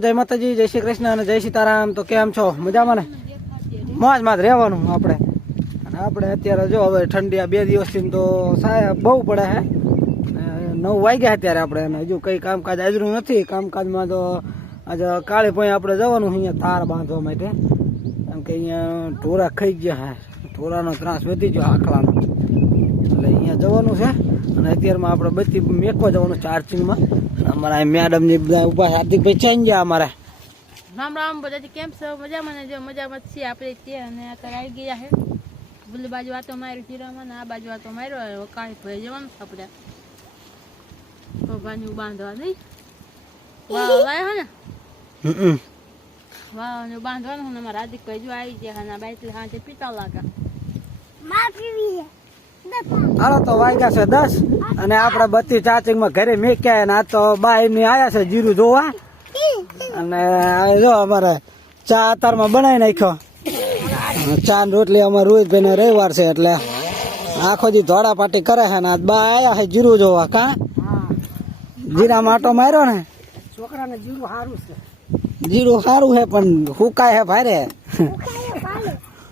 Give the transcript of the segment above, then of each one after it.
જય માતાજી, જય શ્રી કૃષ્ણ અને જય સીતારામ। તો કેમ છો? મજામાં ને? મોજમાં જ રહેવાનું આપણે। અને આપણે અત્યારે જો હવે ઠંડી 2 દિવસથી તો બહુ પડે છે। 9 વાગ્યા અત્યારે આપણે, અને હજુ કંઈ કામકાજ આજરું નથી। કામકાજમાં તો આજે કાળી ભાઈ આપણે જવાનું અહીંયા તાર બાંધવા માટે, કેમ કે અહીંયા ઢોરા ખાઈ ગયા છે। ઢોરાનો ત્રાસ વધી ગયો આખલાનો, એટલે અહીંયા જવાનું છે। અને અત્યારમાં આપણે બધી મેકવા જવાનું ચાર્જિંગમાં। અમારા મેડમ ની બધા ઉભા હાર્દિકભાઈ ચેન્જ ગયા અમારે। રામ રામ બધા, કેમ છો? મજામાં ને? જો મજામાં છીએ આપણે છીએ। અને અત્યારે આવી ગયા છે પેલી બાજુ વાતો માર્યો ચીરામાં, ને આ બાજુ વાતો માર્યો કાળી ભાઈ જવાનું આપણે ભગવાનનું બાંધવા નહીં વાહ લાયો ને વાહ ને બાંધવાનું ને અમારા હાર્દિકભાઈ જો આવી ગયા અને બાઈક હાથે પીતા લાગે હાલો તો વાગ્યા છે 10 અને આપણે બધી ચાર્જિંગમાં ઘરે મેક્યા। અને આ તો બા એમની આયા છે જીરું જોવા, અને જો અમારે ચા અતારમાં બનાવી નાખ્યો। ચા ને રોટલી અમારે રોહિતભાઈ ને રવિવાર છે એટલે આખો દી ધોળા પાટી કરે છે। ને બા આયા છે જીરું જોવા। કા જીરા માટો માર્યો ને? છોકરાને જીરું સારું છે, જીરું સારું છે પણ હુકાય છે ભારે।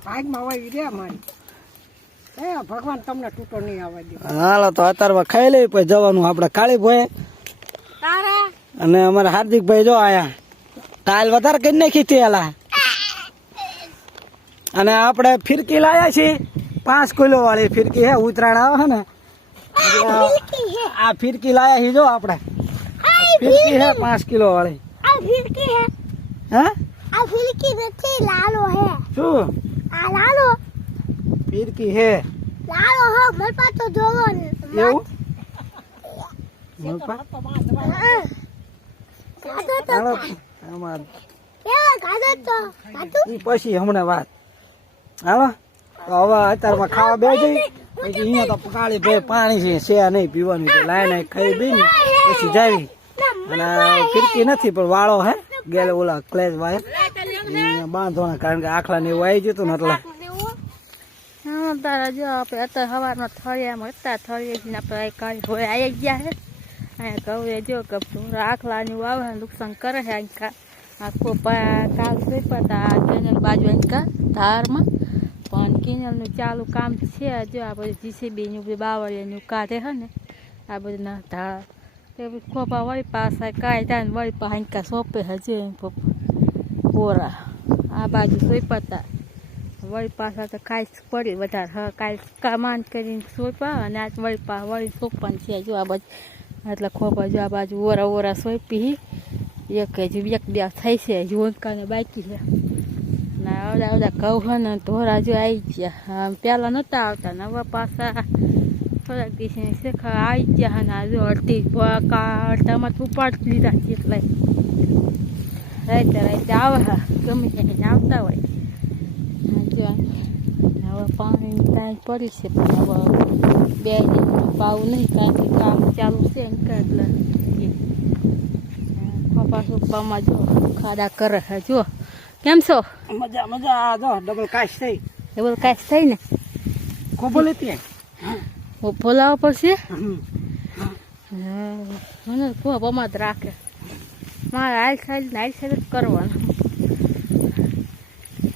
ભાગમાં હોય રે મારી, ભગવાન તમને તૂટો નહીં આવવા દે। હાલો તો અત્યારમાં ખાઈ લઈ પછી જવાનું આપણે કાળી ભાઈ અને અમારા હાર્દિકભાઈ જો આયા। ટાઈલ વધારે કરી નાખી હતી એલા। અને આપણે ફિરકી લાયા છીએ 5 કિલો વાળી ફિરકી હે, ઉતરાણ આવે છે ને આ ફિરકી લાયા છીએ। જો આપણે ફિરકી હે 5 કિલો વાળી। હે આ ફિરકી નથી, લાલો હે। શું આ લાલો ફિરકી હે? લાલો હો મલપા તો જોવો ને એવું મલપા? હાલો આમાં કેવા ગાડો તો ગાડો ઈ પછી હમણાં વાત। હાલો તો હવે અત્યારમાં ખાવા બે જઈ પછી અહીંયા તો કાળી ભાઈ પાણી છે નહીં પીવાનું છે, લાઈને ખાઈ દઈ ને પછી જાવી। અને ફિરકી નથી પણ વાળો હે ગેલે ઓલા ક્લેજ વાયર બાંધવાના, કારણ કે આખલા ને એવું આવી જતું ને એટલે તારા જો આપણે અત્યારે સવારમાં થળિયામાં હતા, થળિયાથી આપણે કાળી ભાઈ આવી ગયા છે। અહીંયા કહે જો કે આખલાની વાવે નુકસાન કરે છે। આખા આખો કાલ પતા કેનલ બાજુ આખા ધારમાં પણ કેનલનું ચાલુ કામ છે। જો આ બધું જીસીબીનું બાવળિયાનું કાઢે છે ને આ બધું ના ધાર તે ખોપા વળી પાછા કાઢ્યા ને વળી પાછા આંકા સોંપે હજી પોરા આ બાજુ સોંપતા વળી પાછા તો કાંઈ પડી વધારે હા કાંઈ કામાન કરીને સોંપા અને આ વળી પાછા વળી સોંપવાનું છે। જો આ બાજુ એટલે ખોપા જો આ બાજુ ઓરા સોંપી એક હજુ એક બે થઈ છે, હજુ ઓંકાને બાકી છે ને અવડા ઘઉં છે ને ઢોરા જો આવી ગયા। પહેલાં નહોતા આવતા ને હવે પાછા થોડાક દિવસની શેખા આવી ગયા ને જો અડધામાં તો ઉપાડી લીધા એટલે રાતે આવે હા ગમે ત્યાં આવતા હોય। જો હવે પાણીની ટાઈમ પડી છે પણ હવે 2 દિવસમાં પાવું નહીં, કારણ કે કામ ચાલુ છે ને એટલે ખોપા સુપામાં જો ખાડા કરે છે। જો કેમ છો? મજા મજા। જો ડબલ કાશ થઈ, ડબલ કાશ થઈ ને ખોબો લેતી બોલાવવા પડશે મને ખોબામાં જ રાખે મારે હાલ સાઈડ જ કરવાનું।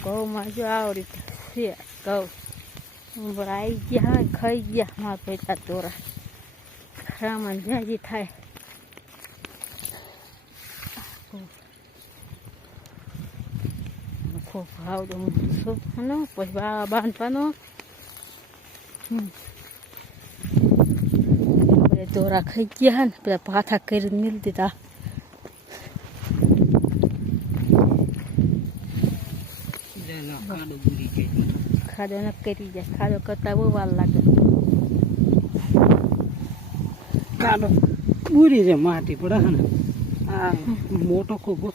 ઘઉંમાં જો આવડી છે ઘઉં આવી ગયા હોય ખાઈ ગયા મારા પૈસા તોરા ખાવામાં જ્યાં થાય। ખૂબ આવડું સોંપવાનો પછી બાંધવાનો દોરા ખાઈ ગયા ને પેલા પાથા કરીને મિલ દીધા। ખાડો ન કરી જાય, ખાડો કરતા બહુ વાર લાગે। ખાડો બુરી છે માટી પડે છે ને આ મોટો ખોબો